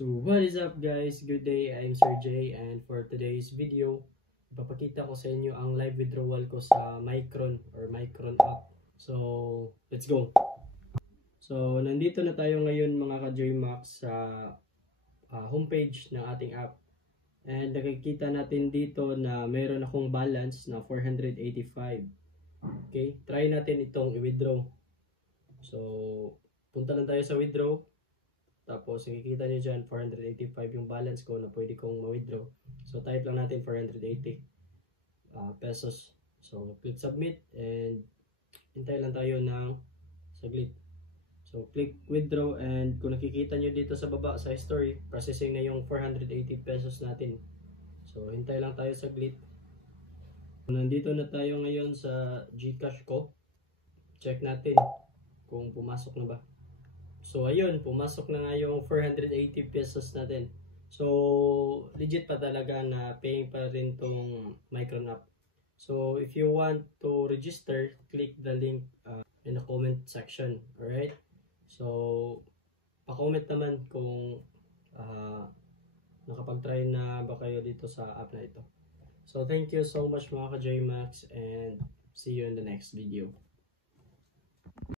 So what is up guys, good day, I'm Sir J, and for today's video ipapakita ko sa inyo ang live withdrawal ko sa Micron or Micron app. So let's go. So nandito na tayo ngayon mga ka-JMax sa homepage ng ating app, and nakikita natin dito na mayroon akong balance na 485. Okay, try natin itong i-withdraw. So punta lang tayo sa withdraw. Tapos nakikita nyo dyan 485 yung balance ko na pwede kong ma-withdraw. So type lang natin 480 pesos. So click submit and hintay lang tayo ng saglit. So click withdraw, and kung nakikita nyo dito sa baba sa history, processing na yung 480 pesos natin. So hintay lang tayo saglit. Nandito na tayo ngayon sa GCash ko. Check natin kung pumasok na ba. So ayun, pumasok na nga yung 480 pesos natin. So legit pa talaga na paying pa rin tong Micron app. So if you want to register, click the link in the comment section. Alright? So pa-comment naman kung nakapag-try na ba kayo dito sa app na ito. So thank you so much mga ka-JMax, and see you in the next video.